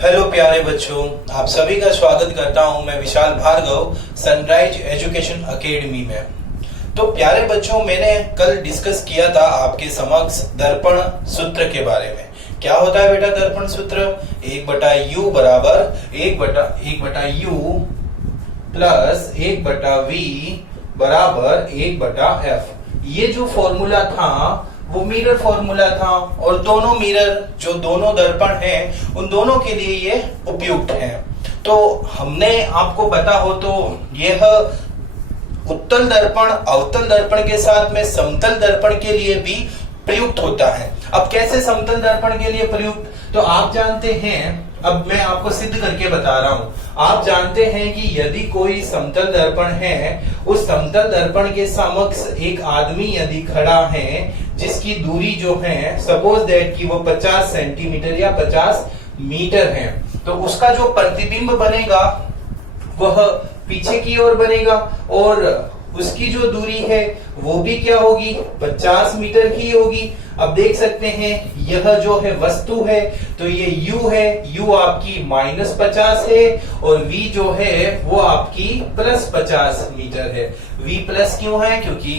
Hello प्यारे बच्चों, आप सभी का स्वागत करता हूं मैं विशाल भार्गव सनराइज एजुकेशन एकेडमी में। तो प्यारे बच्चों, मैंने कल डिस्कस किया था आपके समक्ष दर्पण सूत्र के बारे में। क्या होता है बेटा दर्पण सूत्र? 1/u बराबर 1/u प्लस 1/v बराबर 1/f। ये जो फॉर्मूला था वो मिरर फॉर्मूला था और दोनों मिरर जो दोनों दर्पण हैं उन दोनों के लिए ये उपयुक्त है। तो हमने आपको पता हो तो यह उत्तल दर्पण अवतल दर्पण के साथ में समतल दर्पण के लिए भी प्रयुक्त होता है। अब कैसे समतल दर्पण के लिए प्रयुक्त, तो आप जानते हैं, अब मैं आपको सिद्ध करके बता रहा हूं। आप जानते हैं कि यदि कोई समतल दर्पण है, उस समतल दर्पण के समक्ष एक आदमी यदि खड़ा है जिसकी दूरी जो है सपोज दैट कि वो 50 सेंटीमीटर या 50 मीटर है, तो उसका जो प्रतिबिंब बनेगा वह पीछे की ओर बनेगा और उसकी जो दूरी है वो भी क्या होगी, 50 मीटर की होगी। अब देख सकते हैं यह जो है वस्तु है तो ये u है, u आपकी -50 है और v जो है वो आपकी +50 मीटर है। v प्लस क्यों है? क्योंकि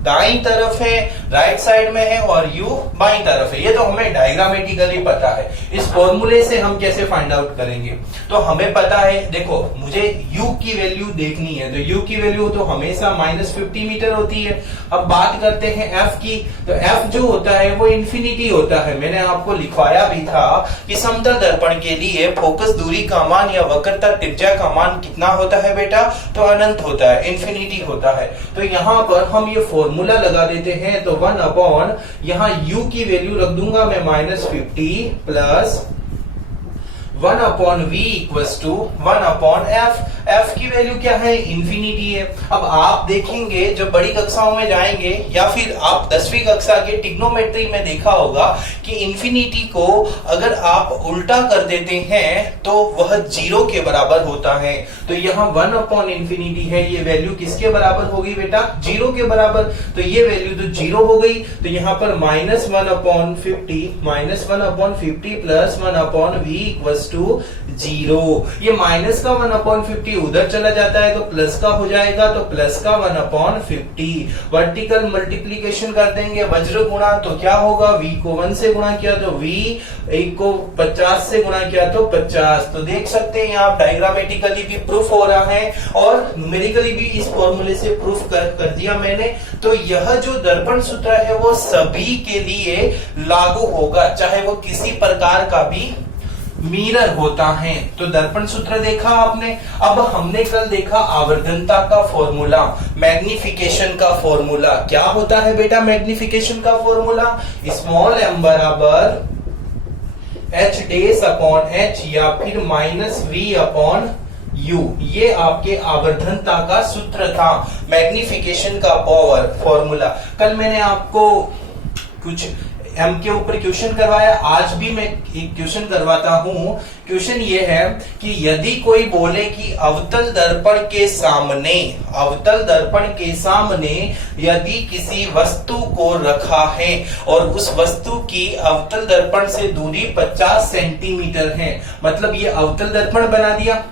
दाईं तरफ है, राइट साइड में है और u बाईं तरफ है। ये तो हमें डायग्रामेटिकली पता है। इस फॉर्मूले से हम कैसे फाइंड आउट करेंगे? तो हमें पता है, देखो मुझे u की वैल्यू देखनी है तो u की वैल्यू तो हमेशा -50 मीटर होती है। अब बात करते हैं f की, तो f जो होता है वो इंफिनिटी होता है। मैंने आपको लिखवाया भी था कि समतल दर्पण के लिए फोकस दूरी का मान या वक्रता त्रिज्या का मान कितना होता है बेटा? तो अनंत होता है, इंफिनिटी होता है। तो यहाँ पर हम ये फॉर्मूला लगा देते हैं तो 1 अपॉन यहाँ u की वैल्यू रख दूंगा मैं -50 plus 1 upon v equals to 1 upon f। f की वैल्यू क्या है? इंफिनिटी है। अब आप देखेंगे जब बड़ी कक्षाओं में जाएंगे या फिर आप 10वीं कक्षा के ट्रिग्नोमेट्री में देखा होगा कि इंफिनिटी को अगर आप उल्टा कर देते हैं तो वह 0 के बराबर होता है। तो यहाँ 1 अपॉन इंफिनिटी है, ये वैल्यू किसके बराबर होगी बेटा? 0 के बराबर। तो ये वैल्यू तो 0 हो गई। तो यहाँ पर -1 अपॉन 50 plus 1 upon v equals to 0। ये माइनस का 1 अपॉन 50 उधर चला जाता है तो प्लस का हो जाएगा, तो प्लस का 1 अपॉन 50। वर्टिकल मल्टीप्लीकेशन कर देंगे, वज्र गुणा, तो क्या होगा? v को 1 से गुणा किया तो v, 1 को 50 से गुणा किया तो 50। तो देख सकते हैं यहाँ डायग्रामेटिकली भी प्रूफ हो रहा है और न्यूमेरिकली भी इस फॉर्मूले से प्रूफ कर दिया मैंने। तो यह जो दर्पण सूत्र है वो सभी के लिए लागू होगा, चाहे वो किसी प्रकार का भी मिरर होता है। तो दर्पण सूत्र देखा आपने। अब हमने कल देखा आवर्धनता का फॉर्मूला, मैग्निफिकेशन का फॉर्मूला। क्या होता है बेटा मैग्निफिकेशन का फॉर्मूला? स्मॉल m बराबर h डैश अपॉन h या फिर -v अपॉन u। ये आपके आवर्धनता का सूत्र था, मैग्निफिकेशन का पावर फॉर्मूला। कल मैंने आपको कुछ m के ऊपर क्वेश्चन करवाया, आज भी मैं एक क्वेश्चन करवाता हूं। क्वेश्चन ये है कि यदि कोई बोले कि अवतल दर्पण के सामने यदि किसी वस्तु को रखा है और उस वस्तु की अवतल दर्पण से दूरी 50 सेंटीमीटर है, मतलब ये अवतल दर्पण बना दिया।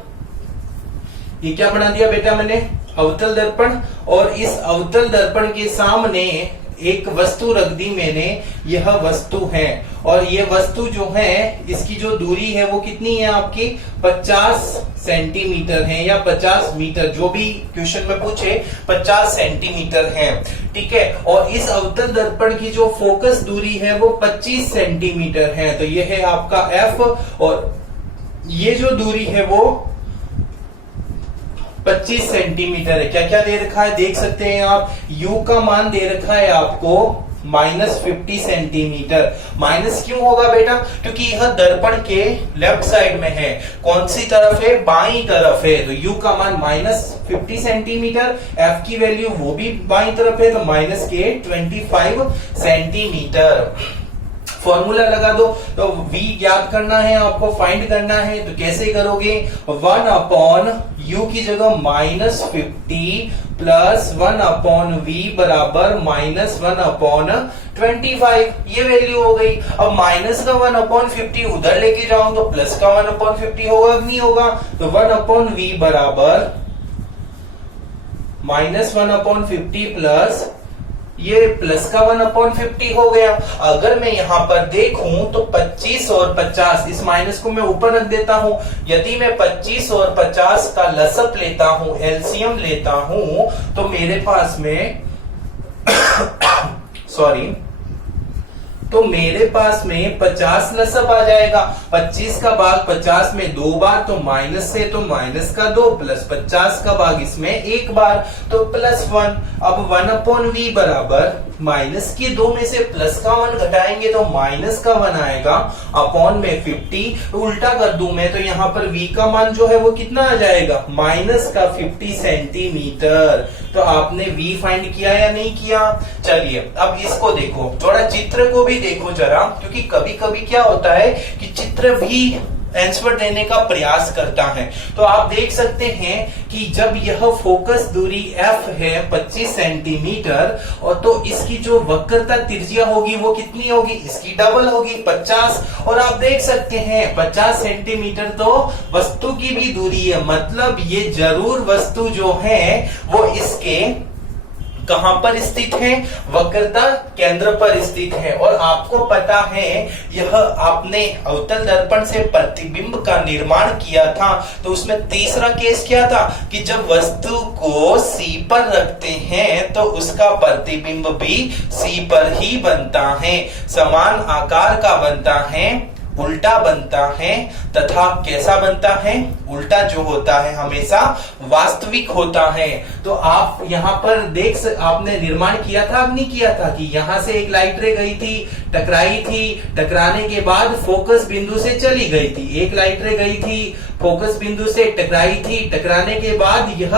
ये क्या बना दिया बेटा मैंने? अवतल दर्पण। और इस अवतल दर्पण के सामने एक वस्तु रख दी मैंने, यह वस्तु है और ये वस्तु जो है इसकी जो दूरी है वो कितनी है आपकी? 50 सेंटीमीटर है या 50 मीटर, जो भी क्वेश्चन में पूछे 50 सेंटीमीटर है, ठीक है। और इस अवतल दर्पण की जो फोकस दूरी है वो 25 सेंटीमीटर है। तो ये है आपका f और ये जो दूरी है वो 25 सेंटीमीटर है। क्या क्या दे रखा है देख सकते हैं आप। u का मान दे रखा है आपको -50 सेंटीमीटर। माइनस क्यों होगा बेटा? क्योंकि यह दर्पण के लेफ्ट साइड में है। कौन सी तरफ है? बाईं तरफ है। तो u का मान -50 सेंटीमीटर, f की वैल्यू वो भी बाईं तरफ है तो -25 सेंटीमीटर। फॉर्मूला लगा दो। तो v ज्ञात करना है आपको, फाइंड करना है, तो कैसे करोगे? 1 अपॉन u की जगह -50 प्लस 1/v बराबर -1/25, ये वैल्यू हो गई। अब माइनस का 1/50 उधर लेके जाऊं तो प्लस का 1/50 होगा कि नहीं होगा? तो 1/v बराबर -1/50 प्लस ये प्लस का 1/50 हो गया। अगर मैं यहां पर देखूं तो 25 और 50, इस माइनस को मैं ऊपर रख देता हूं। यदि मैं 25 और 50 का लसअप लेता हूं, एलसीएम लेता हूं, तो मेरे पास में सॉरी, तो मेरे पास में 50 लसअप आ जाएगा। 25 का भाग 50 में 2 बार, तो माइनस से तो माइनस का 2 प्लस 50 का भाग इसमें 1 बार, तो +1। अब 1/v बराबर माइनस के 2 में से प्लस का 1 घटाएंगे तो माइनस का 1 आएगा, अपॉन में 50। उल्टा कर दूं मैं तो यहाँ पर v का मान जो है वो कितना आ जाएगा? माइनस का 50 सेंटीमीटर। तो आपने v फाइंड किया या नहीं किया? चलिए अब इसको देखो, थोड़ा चित्र को भी देखो जरा, क्योंकि कभी कभी क्या होता है कि चित्र भी आंसर देने का प्रयास करता है। तो आप देख सकते हैं कि जब यह फोकस दूरी f है 25 सेंटीमीटर, और तो इसकी जो वक्रता त्रिज्या होगी वो कितनी होगी? इसकी डबल होगी, 50। और आप देख सकते हैं 50 सेंटीमीटर तो वस्तु की भी दूरी है, मतलब ये जरूर वस्तु जो है वो इसके कहां पर स्थित है? वक्रता केंद्र पर स्थित है। और आपको पता है यह आपने अवतल दर्पण से प्रतिबिंब का निर्माण किया था, तो उसमें तीसरा केस क्या था कि जब वस्तु को C पर रखते हैं तो उसका प्रतिबिंब भी C पर ही बनता है, समान आकार का बनता है, उल्टा बनता है, तथा कैसा बनता है? उल्टा जो होता है हमेशा वास्तविक होता है। तो आप यहाँ पर आपने निर्माण किया था, अब नहीं किया था, कि यहाँ से एक लाइट रे गई थी, टकराई थी, टकराने के बाद फोकस बिंदु से चली गई थी। एक लाइट रे गई थी, फोकस बिंदु से टकराई थी, टकराने के बाद यह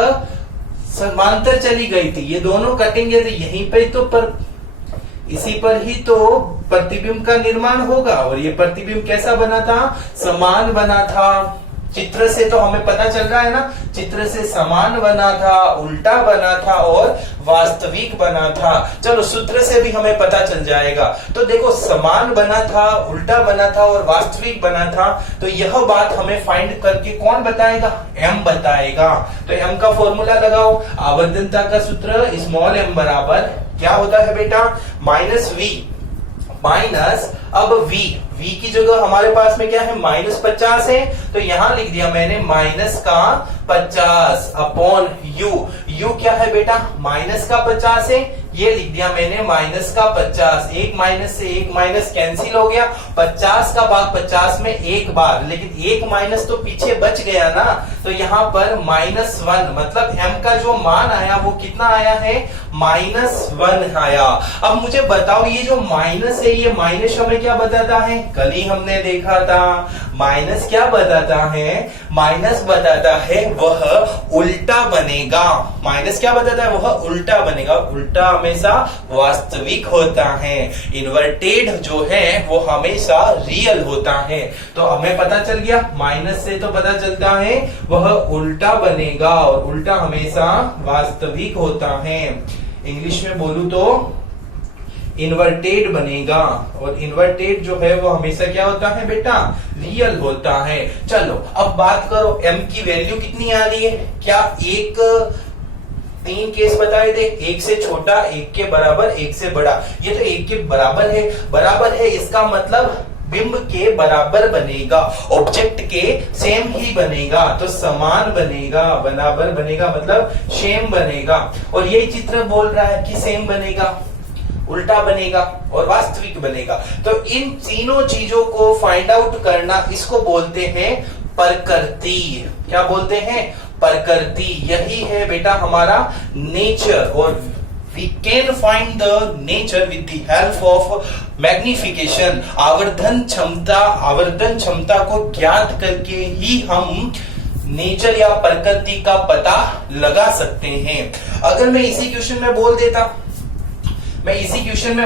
समांतर चली गई थी। ये दोनों कटेंगे तो यहीं पे तो इसी पर ही तो प्रतिबिंब का निर्माण होगा। और ये प्रतिबिंब कैसा बना था? समान बना था। चित्र से तो हमें पता चल रहा है ना, चित्र से समान बना था, उल्टा बना था और वास्तविक बना था। चलो सूत्र से भी हमें पता चल जाएगा। तो देखो, समान बना था, उल्टा बना था और वास्तविक बना था। तो यह बात हमें फाइंड करके कौन बताएगा? m बताएगा। तो m का फॉर्मूला लगाओ। आवर्तनता का सूत्र स्मॉल m बराबर क्या होता है बेटा? -v माइनस, अब v की जगह हमारे पास में क्या है? -50 है, तो यहां लिख दिया मैंने माइनस का 50 अपॉन u क्या है बेटा? माइनस का 50 है, ये लिख दिया मैंने माइनस का 50। एक माइनस से एक माइनस कैंसिल हो गया, 50 का भाग 50 में 1 बार, लेकिन एक माइनस तो पीछे बच गया ना, तो यहाँ पर -1, मतलब m का जो मान आया वो कितना आया है? -1 आया। अब मुझे बताओ, ये जो माइनस है, ये माइनस हमें क्या बताता है? कल ही हमने देखा था, माइनस क्या बताता है? माइनस बताता है वह उल्टा बनेगा। माइनस क्या बताता है? वह उल्टा बनेगा। उल्टा हमेशा वास्तविक होता है, इन्वर्टेड जो है वो हमेशा रियल होता है। तो हमें पता चल गया, माइनस से तो पता चलता है वह उल्टा बनेगा, और उल्टा हमेशा वास्तविक होता है। इंग्लिश में बोलूं तो इन्वर्टेड बनेगा, और इन्वर्टेड जो है वो हमेशा क्या होता है बेटा? रियल होता है। चलो अब बात करो, m की वैल्यू कितनी आ रही है? क्या 3 केस बताए थे, 1 से छोटा, 1 के बराबर, 1 से बड़ा। ये तो 1 के बराबर है, बराबर है इसका मतलब बिंब के बराबर बनेगा, ऑब्जेक्ट के सेम ही बनेगा, तो समान बनेगा, बराबर बनेगा मतलब सेम बनेगा। और यही चित्र बोल रहा है कि सेम बनेगा, उल्टा बनेगा और वास्तविक बनेगा। तो इन तीनों चीजों को फाइंड आउट करना, इसको बोलते हैं प्रकृति। क्या बोलते हैं? प्रकृति। यही है बेटा हमारा नेचर, और we can find the nature with the help of magnification। आवर्धन क्षमता को ज्ञात करके ही हम नेचर या प्रकृति का पता लगा सकते हैं। अगर मैं इसी क्वेश्चन में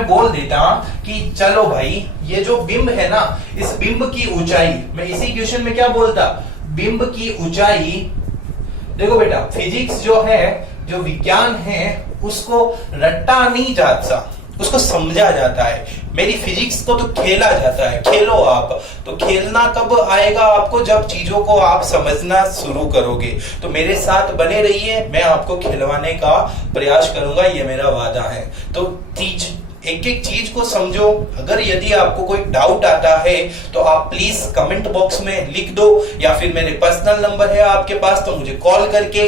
बोल देता कि चलो भाई, ये जो बिंब है ना, इस बिंब की ऊंचाई, मैं इसी क्वेश्चन में क्या बोलता? बिंब की ऊंचाई। देखो बेटा, फिजिक्स जो है जो विज्ञान है उसको रट्टा नहीं जाता, उसको समझा जाता है। मेरी फिजिक्स को तो खेला जाता है। खेलो आप, तो खेलना कब आएगा आपको, जब चीजों को आप समझना शुरू करोगे। तो मेरे साथ बने रहिए, मैं आपको खिलवाने का प्रयास करूंगा, ये मेरा वादा है। तो एक एक चीज को समझो। अगर यदि आपको कोई डाउट आता है तो आप प्लीज कमेंट बॉक्स में लिख दो, या फिर मेरे पर्सनल नंबर है आपके पास, तो मुझे कॉल करके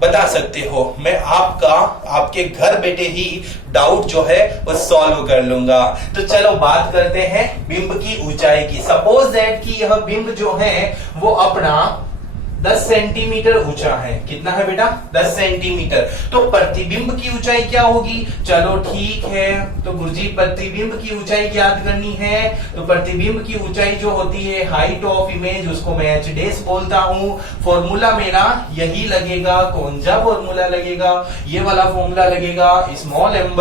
बता सकते हो। मैं आपके घर बैठे ही डाउट जो है वो सॉल्व कर लूंगा। तो चलो बात करते हैं बिंब की ऊंचाई की। सपोज दैट कि यह बिंब जो है वो अपना 10 सेंटीमीटर ऊंचा है। कितना है बेटा? 10 सेंटीमीटर। तो प्रतिबिंब की ऊंचाई क्या होगी? चलो ठीक है, तो गुरुजी प्रतिबिंब की ऊंचाई ज्ञात करनी है। तो प्रतिबिंब की ऊंचाई जो होती है हाइट ऑफ इमेज, उसको मैं h डैश बोलता हूं। फॉर्मूला मेरा यही लगेगा। कौन सा फॉर्मूला लगेगा? ये वाला फॉर्मूला लगेगा। स्मॉल m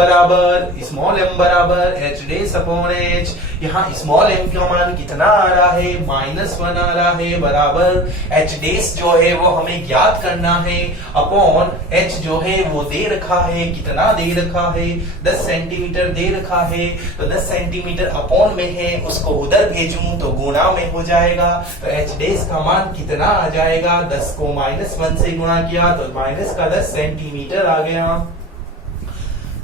बराबर h डैश अपॉन h। यहाँ स्मॉल m का मान कितना आ रहा है? -1 आ रहा है, बराबर h डैश जो है वो हमें ज्ञात करना है, अपॉन h जो है वो दे रखा है। कितना दे रखा है? 10 सेंटीमीटर दे रखा है। तो 10 सेंटीमीटर अपॉन में है, उसको उधर भेजूं तो गुणा में हो जाएगा। तो h डैश का मान कितना आ जाएगा? 10 को -1 से गुणा किया तो माइनस का 10 सेंटीमीटर आ गया।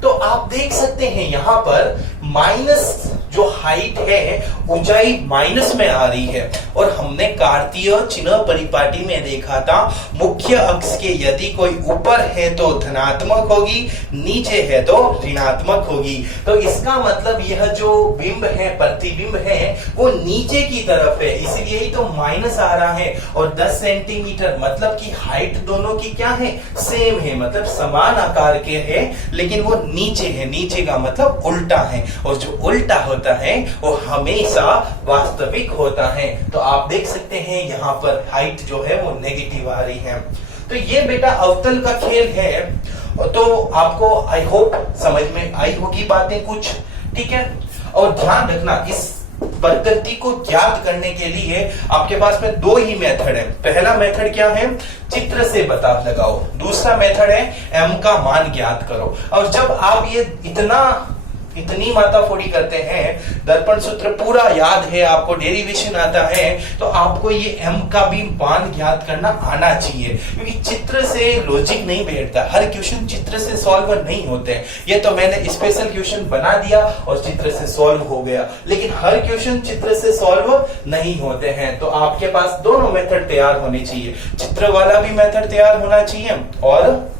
तो आप देख सकते हैं यहां पर माइनस जो हाइट है ऊंचाई माइनस में आ रही है। और हमने कार्तीय चिन्ह परिपाटी में देखा था, मुख्य अक्ष के यदि कोई ऊपर है तो धनात्मक होगी, नीचे है तो ऋणात्मक होगी। तो इसका मतलब यह जो बिंब है, प्रतिबिंब है, वो नीचे की तरफ है, इसलिए ही तो माइनस आ रहा है। और 10 सेंटीमीटर मतलब कि हाइट दोनों की क्या है? सेम है, मतलब समान आकार के है, लेकिन वो नीचे है। नीचे का मतलब उल्टा है, और जो उल्टा होता है वो हमेशा वास्तविक होता है। तो आप देख सकते हैं यहाँ पर हाइट जो है वो नेगेटिव आ रही है। तो ये बेटा अवतल का खेल है। तो आपको आई होप समझ में आई होगी बातें कुछ, ठीक है। और ध्यान रखना, इस प्रकृति को ज्ञात करने के लिए आपके पास में 2 ही मेथड है। पहला मेथड क्या है? चित्र से पता लगाओ। दूसरा मेथड है m का मान ज्ञात करो। और जब आप ये इतनी माताफोड़ी करते हैं, दर्पण सूत्र पूरा याद है आपको, डेरिवेशन आता है, तो आपको ये m का भी मान ज्ञात करना आना चाहिए। क्योंकि चित्र से लॉजिक नहीं बैठता, हर क्वेश्चन चित्र से सॉल्व नहीं होते हैं। ये तो मैंने स्पेशल क्वेश्चन बना दिया और चित्र से सॉल्व हो गया, लेकिन हर क्वेश्चन चित्र से सॉल्व नहीं होते हैं। तो आपके पास दोनों मेथड तैयार होने चाहिए, चित्र वाला भी मेथड तैयार होना चाहिए और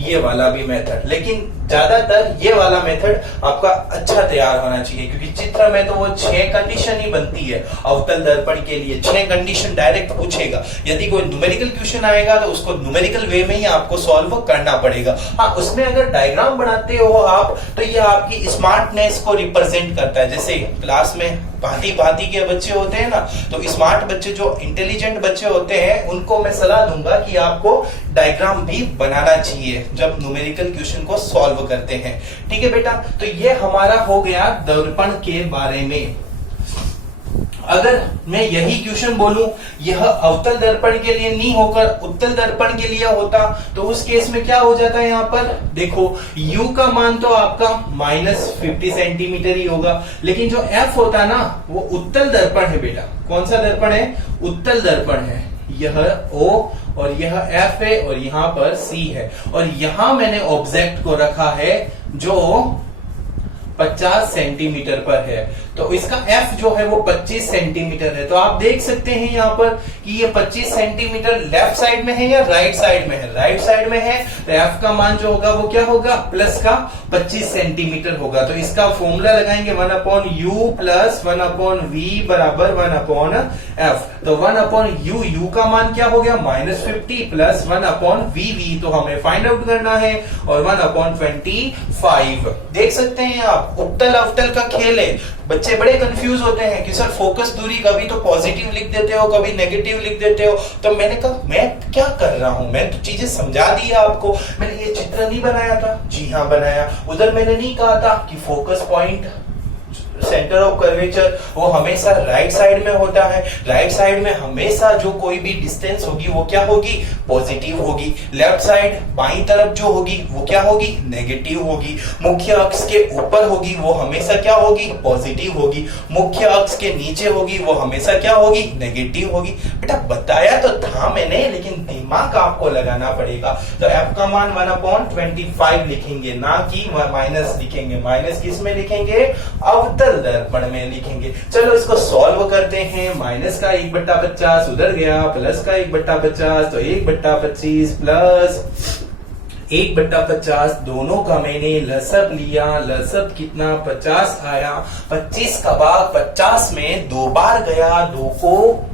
ये वाला भी मेथड। लेकिन ज्यादातर ये वाला मेथड आपका अच्छा तैयार होना चाहिए, क्योंकि चित्र में तो वो 6 कंडीशन ही बनती है। अवतल दर्पण के लिए 6 कंडीशन डायरेक्ट पूछेगा। यदि कोई न्यूमेरिकल क्वेश्चन आएगा तो उसको न्यूमेरिकल वे में ही आपको सॉल्व करना पड़ेगा। हाँ, उसमें अगर डायग्राम बनाते हो आप तो ये आपकी स्मार्टनेस को रिप्रेजेंट करता है। जैसे क्लास में भांति भांति के बच्चे होते हैं ना, तो स्मार्ट बच्चे, जो इंटेलिजेंट बच्चे होते हैं, उनको मैं सलाह दूंगा कि आपको डायग्राम भी बनाना चाहिए जब न्यूमेरिकल क्वेश्चन को सॉल्व करते हैं। ठीक है बेटा, तो ये हमारा हो गया दर्पण के बारे में। अगर मैं यही क्वेश्चन बोलूं, यह अवतल दर्पण के लिए नहीं होकर उत्तल दर्पण के लिए होता, तो उस केस में क्या हो जाता है? यहाँ पर देखो, u का मान तो आपका -50 सेंटीमीटर ही होगा, लेकिन जो f होता ना वो उत्तल दर्पण है बेटा। कौन सा दर्पण है? उत्तल दर्पण है। यह O और यह F है और यहाँ पर C है, और यहाँ मैंने ऑब्जेक्ट को रखा है जो 50 सेंटीमीटर पर है। तो इसका F जो है वो 25 सेंटीमीटर है। तो आप देख सकते हैं यहाँ पर कि ये 25 सेंटीमीटर लेफ्ट साइड में है या राइट साइड में है? राइट साइड में है, तो F का मान जो होगा वो क्या होगा? प्लस का 25 सेंटीमीटर होगा। तो इसका फॉर्मूला लगाएंगे 1/u प्लस 1/v बराबर 1/f। तो 1/u, u का मान क्या हो गया? -50 प्लस 1/vv, तो हमें फाइंड आउट करना है, और 1/25। देख सकते हैं आप, उत्तल अवतल का खेल है। बच्चे बड़े कंफ्यूज होते हैं कि सर फोकस दूरी कभी तो पॉजिटिव लिख देते हो, कभी नेगेटिव लिख देते हो। तो मैंने कहा मैं क्या कर रहा हूं, मैं तो चीजें समझा दी आपको। मैंने ये चित्र नहीं बनाया था, जी हाँ बनाया। उधर मैंने नहीं कहा था कि focus point centre of curvature वो हमेशा राइट साइड में होता है। राइट साइड में हमेशा जो कोई भी डिस्टेंस होगी वो क्या होगी, पॉजिटिव होगी। लेफ्ट साइड बाईं तरफ जो होगी वो क्या होगी, नेगेटिव होगी। मुख्य अक्ष के ऊपर होगी वो हमेशा क्या होगी, पॉजिटिव होगी। मुख्य अक्ष के नीचे होगी वो हमेशा क्या होगी, नेगेटिव होगी। बेटा बताया तो था मैंने, लेकिन दिमाग आपको लगाना पड़ेगा। तो f का मान 1/25 लिखेंगे, ना कि माइनस लिखेंगे। माइनस किस में लिखेंगे, अवतल दर्पण में लिखेंगे। चलो इसको सॉल्व करते हैं। माइनस का 1/50 उधर गया, प्लस का 1/50 तो 1/25 प्लस 1/50 दोनों का मैंने लसब लिया। लसब कितना, 50 आया। 25 का भाग 50 में 2 बार गया, 2 को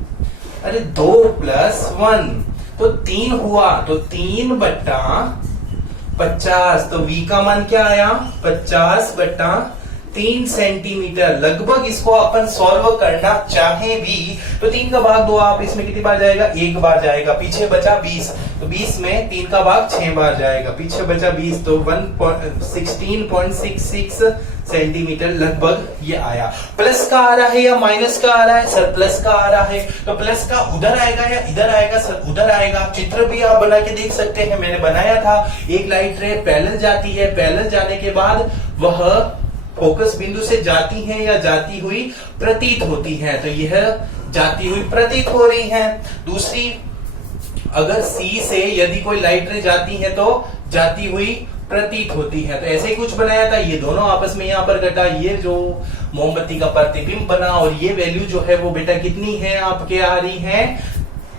2 + 1 तो 3 हुआ, तो 3/50। तो v का मान क्या आया, 50/3 सेंटीमीटर। लगभग इसको अपन सॉल्व करना चाहे भी तो 3 का भाग 2, आप इसमें कितनी बार जाएगा, 1 बार जाएगा। पीछे बचा 20, तो 20 में 3 का भाग 6 बार जाएगा। पीछे बचा 20, तो 16.66 सेंटीमीटर लगभग ये आया। प्लस का आ रहा है या माइनस का आ रहा है, सर प्लस का आ रहा है। तो प्लस का उधर आएगा या इधर आएगा, सर उधर आएगा। चित्र भी आप बना के देख सकते हैं, मैंने बनाया था। एक लाइट रे पैरेलल जाती है, पैरेलल जाने के बाद वह फोकस बिंदु से जाती है या जाती हुई प्रतीत होती है, तो यह जाती हुई प्रतीत हो रही है। दूसरी, अगर सी से यदि कोई लाइट रे जाती है तो जाती हुई प्रतीत होती है। तो ऐसे ही कुछ बनाया था, ये दोनों आपस में यहाँ पर घटा। ये जो मोमबत्ती का प्रतिबिंब बना और ये वैल्यू जो है वो बेटा कितनी है आपके आ रही है,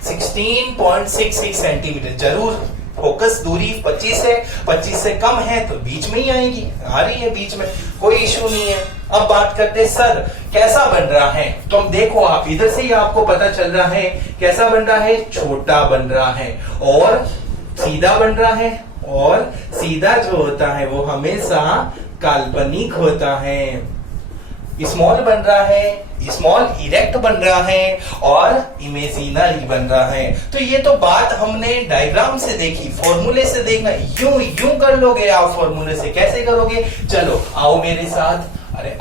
16.66 सेंटीमीटर। जरूर फोकस दूरी 25 है, 25 से कम है तो बीच में ही आएगी, आ रही है बीच में, कोई इश्यू नहीं है। अब बात करते हैं सर कैसा बन रहा है। तो हम देखो, आप इधर से ही आपको पता चल रहा है कैसा बन रहा है, छोटा बन रहा है और सीधा बन रहा है। और सीधा जो होता है वो हमेशा काल्पनिक होता है। स्मॉल बन रहा है, स्मॉल इरेक्ट बन रहा है और इमेजिनरी बन रहा है। तो ये तो बात हमने डायग्राम से देखी, फॉर्मूले से देखना। यूं कर लोगे आप, फॉर्मूले से कैसे करोगे, चलो आओ मेरे साथ,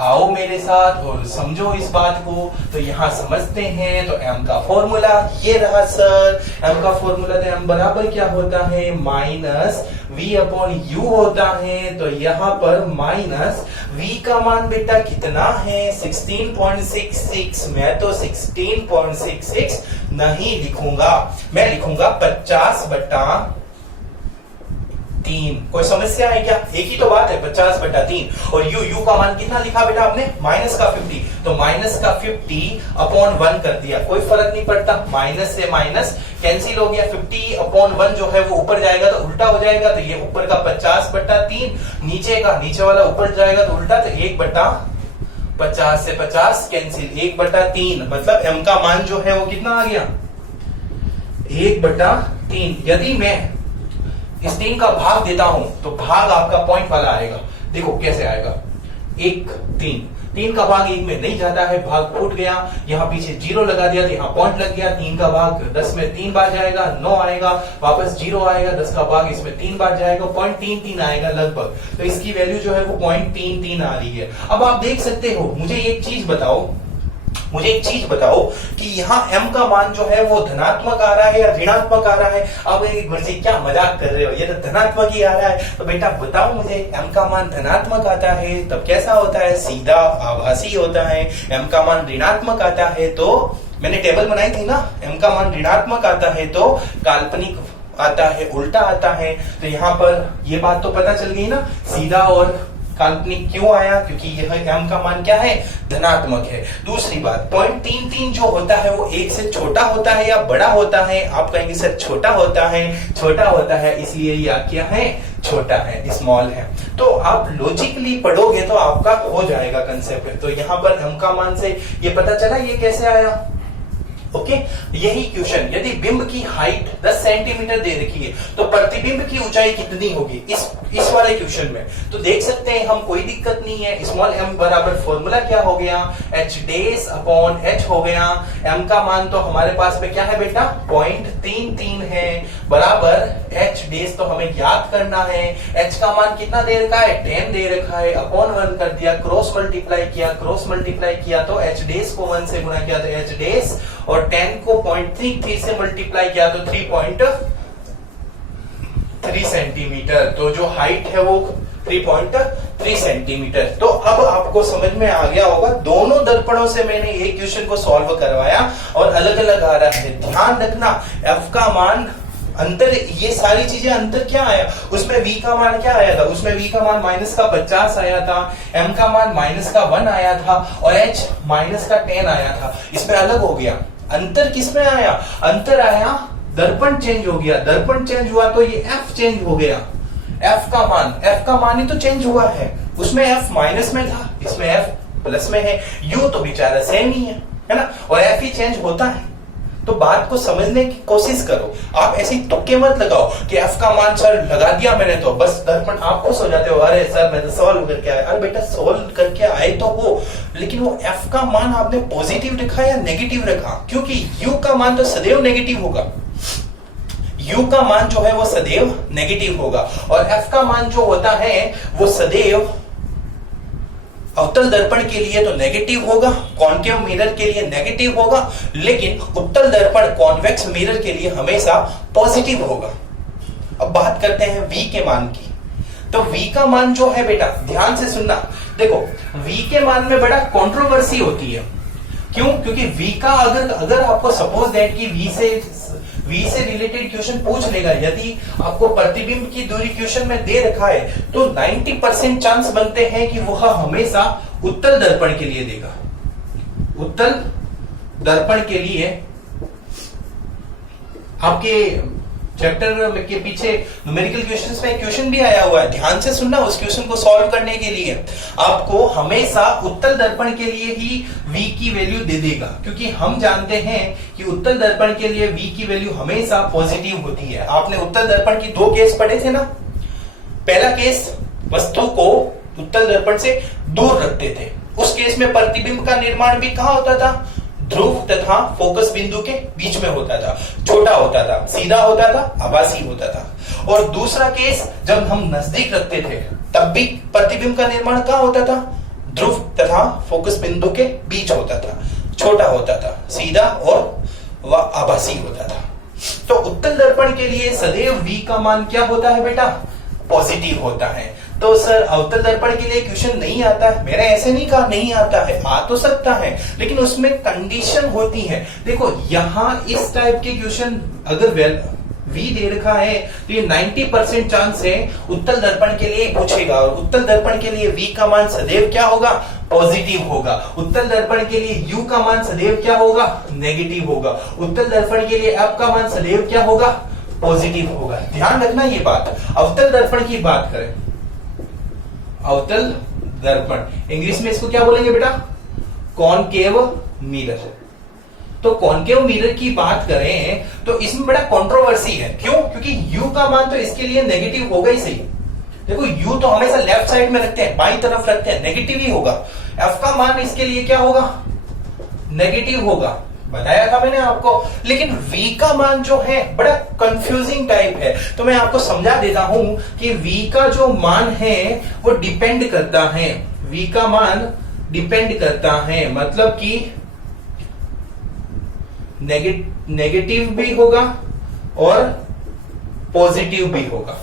आओ मेरे साथ और समझो इस बात को। तो यहां समझते हैं। तो m का फॉर्मूला ये रहा सर। m का फॉर्मूला तो m बराबर क्या होता है, -v/u होता है। तो यहाँ पर माइनस v का मान बेटा कितना है, 16.66। मैं तो 16.66 नहीं लिखूंगा, मैं लिखूंगा 50/3। कोई समस्या है क्या, एक ही तो बात है, 50/3। और u का मान कितना लिखा बेटा आपने, -50। तो -50/1 कर दिया, कोई फर्क नहीं पड़ता। माइनस से माइनस कैंसिल हो गया, 50/1 जो है वो ऊपर जाएगा तो उल्टा हो जाएगा। तो ये ऊपर का 50/3, नीचे वाला ऊपर जाएगा तो उल्टा। तो 1/50 से 50 कैंसिल, 1/3। मतलब m का मान जो है वो कितना आ गया, 1/3। यदि मैं इस 3 का भाग देता हूं तो भाग आपका पॉइंट वाला आएगा। देखो कैसे आएगा, 1 3 का भाग 1 में नहीं जाता है, भाग फूट गया। यहाँ पीछे 0 लगा दिया तो यहाँ पॉइंट लग गया। 3 का भाग 10 में 3 बार जाएगा, 9 आएगा, वापस 0 आएगा। 10 का भाग इसमें 3 बार जाएगा, 0.33 आएगा लगभग। तो इसकी वैल्यू जो है वो 0.33 आ रही है। अब आप देख सकते हो, मुझे एक चीज बताओ कि यहाँ m का मान जो है वो धनात्मक आ रहा है या ऋणात्मक आ रहा है। अब एक गुरुजी क्या मजाक कर रहे हो, ये तो धनात्मक ही आ रहा है। तो बेटा बताओ मुझे, m का मान धनात्मक आता है तब कैसा होता है, सीधा आभासी होता है। m का मान ऋणात्मक आता है तो, मैंने टेबल बनाई थी ना, m का मान ऋणात्मक आता है तो काल्पनिक आता है, उल्टा आता है। तो यहाँ पर ये बात तो पता चल गई ना, सीधा और काल्पनिक क्यों आया, क्योंकि यह m का मान क्या है, धनात्मक है। दूसरी बात, 0.33 जो होता है वो 1 से छोटा होता है या बड़ा होता है। आप कहेंगे सर छोटा होता है, इसलिए यह क्या है, छोटा है, स्मॉल है। तो आप लॉजिकली पढ़ोगे तो आपका हो जाएगा कंसेप्ट। तो यहाँ पर m का मान से ये पता चला ये कैसे आया, ओके यही क्वेश्चन, यदि बिंब की हाइट 10 सेंटीमीटर दे रखी है तो प्रतिबिंब की ऊंचाई कितनी होगी इस वाले क्वेश्चन में। तो देख सकते हैं हम, कोई दिक्कत नहीं है। स्मॉल m बराबर फॉर्मूला क्या हो गया, h डेश अपॉन h हो गया। m का मान तो हमारे पास में क्या है बेटा 0.33 है, बराबर h डेश तो हमें याद करना है। h का मान कितना दे रखा है 10 दे रखा है, अपॉन 1 कर दिया, क्रॉस मल्टीप्लाई किया तो h डेश को 1 से गुणा किया तो h डेश, और 10 को 0.33 से मल्टीप्लाई किया तो 3.3 सेंटीमीटर। तो जो हाइट है वो 3.3 सेंटीमीटर। तो अब आपको समझ में आ गया होगा, दोनों दर्पणों से मैंने एक क्वेश्चन को सॉल्व करवाया और अलग अलग आ रहा है। ध्यान रखना f का मान अंतर, ये सारी चीजें अंतर क्या आया, उसमें v का मान क्या आया था, उसमें v का मान -50 आया था, m का मान -1 आया था और h -10 आया था। इसमें अलग हो गया। अंतर किसमें आया, अंतर आया दर्पण चेंज हो गया, दर्पण चेंज हुआ तो ये f चेंज हो गया। f का मान ही तो चेंज हुआ है, उसमें f माइनस में था, इसमें f प्लस में है। u तो बेचारा सेम ही है ना, और f ही चेंज होता है। तो बात को समझने की कोशिश करो, आप ऐसी तुक्के मत लगाओ कि f का मान सर लगा दिया मैंने तो बस दर्पण, आप खुश हो जाते हो, अरे सर मैं तो सॉल्व करके आया। अरे बेटा सॉल्व करके आए तो हो, लेकिन वो f का मान आपने पॉजिटिव रखा या नेगेटिव रखा, क्योंकि u का मान तो सदैव नेगेटिव होगा। u का मान जो है वो सदैव नेगेटिव होगा, और f का मान जो होता है वो सदैव अवतल दर्पण के लिए तो नेगेटिव होगा, कॉन्केव मिरर के लिए नेगेटिव होगा, लेकिन उत्तल दर्पण कॉन्वेक्स मिरर के लिए हमेशा पॉजिटिव होगा। अब बात करते हैं v के मान की। तो v का मान जो है बेटा, ध्यान से सुनना, देखो v के मान में बड़ा कंट्रोवर्सी होती है। क्यों? क्योंकि v का अगर आपको सपोज दैट कि v से रिलेटेड क्वेश्चन पूछ लेगा, यदि आपको प्रतिबिंब की दूरी क्वेश्चन में दे रखा है तो 90% चांस बनते हैं कि वह हमेशा उत्तल दर्पण के लिए देगा। उत्तल दर्पण के लिए आपके चैप्टर के पीछे न्यूमेरिकल क्वेश्चंस में क्वेश्चन भी आया हुआ है, ध्यान से सुनना। उस क्वेश्चन को सॉल्व करने के लिए आपको हमेशा उत्तल दर्पण के लिए ही v की वैल्यू दे देगा, क्योंकि हम जानते हैं कि उत्तल दर्पण के लिए v की वैल्यू हमेशा पॉजिटिव होती है। आपने उत्तल दर्पण की 2 केस पढ़े थे ना। पहला केस वस्तु को उत्तल दर्पण से दूर रखते थे, उस केस में प्रतिबिंब का निर्माण भी कहां होता था, ध्रुव तथा फोकस बिंदु के बीच में होता था, छोटा होता था, सीधा होता था, आभासी होता था। और दूसरा केस जब हम नजदीक रखते थे तब भी प्रतिबिंब का निर्माण कहां होता था, ध्रुव तथा फोकस बिंदु के बीच होता था, छोटा होता था, सीधा और आभासी होता था। तो उत्तल दर्पण के लिए सदैव v का मान क्या होता है बेटा, पॉजिटिव होता है। तो सर अवतल दर्पण के लिए क्वेश्चन नहीं आता है, मैंने ऐसे नहीं कहा नहीं आता है, आ तो सकता है, लेकिन उसमें कंडीशन होती है। देखो यहां इस टाइप के क्वेश्चन अगर v दे रखा है तो ये 90% चांस है उत्तल दर्पण के लिए पूछेगा, और उत्तल दर्पण के लिए v का मान सदैव क्या होगा, पॉजिटिव होगा। उत्तल दर्पण के लिए u का मान सदैव क्या होगा, नेगेटिव होगा। उत्तल दर्पण के लिए f का मान सदैव क्या होगा, पॉजिटिव होगा। ध्यान रखना ये बात। अवतल दर्पण की बात करें, अवतल दर्पण इंग्लिश में इसको क्या बोलेंगे बेटा, कॉनकेव मिरर। तो कॉनकेव मिरर की बात करें तो इसमें बड़ा कंट्रोवर्सी है। क्यों? क्योंकि u का मान तो इसके लिए नेगेटिव होगा ही सही। देखो u तो हमेशा लेफ्ट साइड में रखते हैं, बाईं तरफ रखते हैं, नेगेटिव ही होगा। f का मान इसके लिए क्या होगा, नेगेटिव होगा, बताया था मैंने आपको। लेकिन v का मान जो है बड़ा कंफ्यूजिंग टाइप है, तो मैं आपको समझा देता हूं कि v का जो मान है वो डिपेंड करता है, v का मान डिपेंड करता है, मतलब कि नेगेटिव भी होगा और पॉजिटिव भी होगा।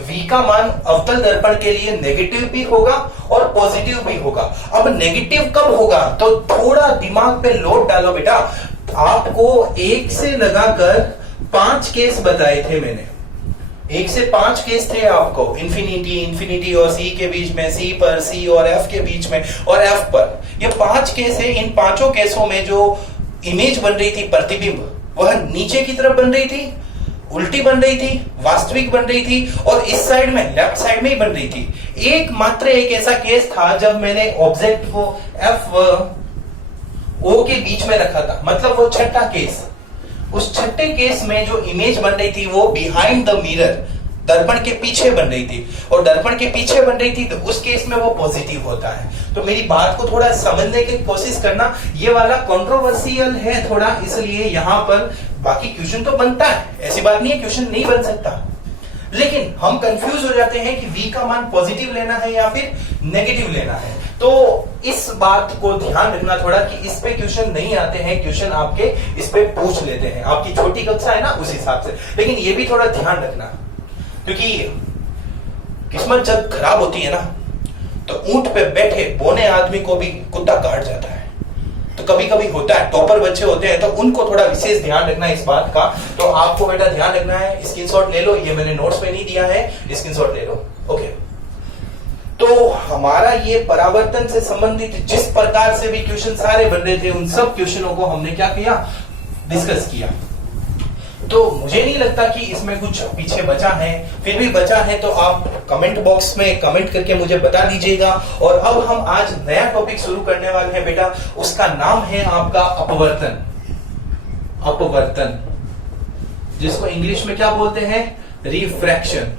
v का मान अवतल दर्पण के लिए नेगेटिव भी होगा और पॉजिटिव भी होगा। अब नेगेटिव कब होगा, तो थोड़ा दिमाग पे लोड डालो बेटा। आपको 1 से लगाकर 5 केस बताए थे मैंने, 1 से 5 केस थे आपको, इंफिनिटी और सी के बीच में, सी पर, सी और एफ के बीच में, और एफ पर। ये 5 केस है। इन 5 केसों में जो इमेज बन रही थी, प्रतिबिंब, वह नीचे की तरफ बन रही थी, उल्टी बन रही थी, वास्तविक बन रही थी, और इस साइड में, लेफ्ट साइड में ही बन रही थी। एक मात्र एक ऐसा केस था जब मैंने ऑब्जेक्ट को एफ ओ के बीच में रखा था, मतलब वो छठा केस। उस छठे केस में जो इमेज बन रही थी वो बिहाइंड द मिरर, दर्पण के पीछे बन रही थी, और दर्पण के पीछे बन रही थी तो उस केस में वो पॉजिटिव होता है। तो मेरी बात को थोड़ा समझने की कोशिश करना, ये वाला कंट्रोवर्शियल है थोड़ा, इसलिए यहां पर बाकी क्वेश्चन तो बनता है, ऐसी बात नहीं है क्वेश्चन नहीं बन सकता, लेकिन हम कंफ्यूज हो जाते हैं कि v का मान पॉजिटिव लेना है या फिर नेगेटिव लेना है। तो इस बात को ध्यान रखना थोड़ा कि इस पे क्वेश्चन नहीं आते हैं, क्वेश्चन आपके इस पे पूछ लेते हैं, आपकी छोटी कक्षा है ना उस हिसाब से, लेकिन ये भी थोड़ा ध्यान रखना, क्योंकि किस्मत जब खराब होती है ना तो ऊंट पे बैठे बोने आदमी को भी कुत्ता काट जाता है। तो कभी कभी होता है, टॉपर बच्चे होते हैं तो उनको थोड़ा विशेष ध्यान रखना है इस बात का। तो आपको बेटा ध्यान रखना है, स्क्रीनशॉट ले लो, ये मैंने नोट्स पे नहीं दिया है, स्क्रीनशॉट ले लो। ओके, तो हमारा ये परावर्तन से संबंधित जिस प्रकार से भी क्वेश्चन सारे बन रहे थे उन सब क्वेश्चनों को हमने क्या किया, डिस्कस किया। तो मुझे नहीं लगता कि इसमें कुछ पीछे बचा है, फिर भी बचा है तो आप कमेंट बॉक्स में कमेंट करके मुझे बता दीजिएगा। और अब हम आज नया टॉपिक शुरू करने वाले हैं बेटा, उसका नाम है आपका अपवर्तन। अपवर्तन जिसको इंग्लिश में क्या बोलते हैं, रिफ्रैक्शन।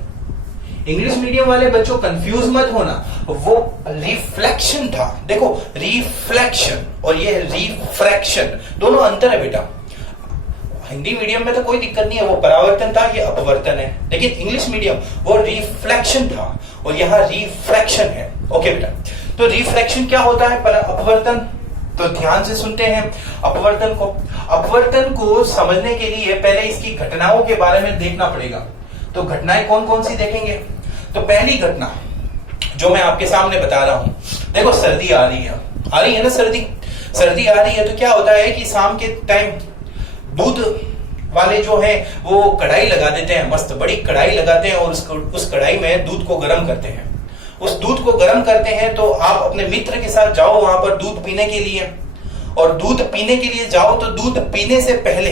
इंग्लिश मीडियम वाले बच्चों कंफ्यूज मत होना, वो रिफ्लेक्शन था, देखो रिफ्लेक्शन और ये रिफ्रैक्शन दोनों अंतर है बेटा। हिंदी मीडियम में तो कोई दिक्कत नहीं है, वो परावर्तन था, ये अपवर्तन है, लेकिन इंग्लिश मीडियम वो रिफ्लेक्शन था और यहाँ रिफ्रैक्शन है। ओके बेटा, तो रिफ्रैक्शन क्या होता है, अपवर्तन, तो ध्यान से सुनते हैं अपवर्तन को। अपवर्तन को समझने के लिए पहले इसकी घटनाओं के बारे में देखना पड़ेगा। तो घटनाएं कौन कौन सी देखेंगे, तो पहली घटना जो मैं आपके सामने बता रहा हूं, देखो सर्दी आ रही है ना, सर्दी आ रही है तो क्या होता है कि शाम के टाइम दूध वाले जो है वो कढ़ाई लगा देते हैं, मस्त बड़ी कढ़ाई लगाते हैं और उस कढ़ाई में दूध को गर्म करते हैं। उस दूध को गर्म करते हैं तो आप अपने मित्र के साथ जाओ वहां पर दूध पीने के लिए, और दूध पीने के लिए जाओ तो दूध पीने से पहले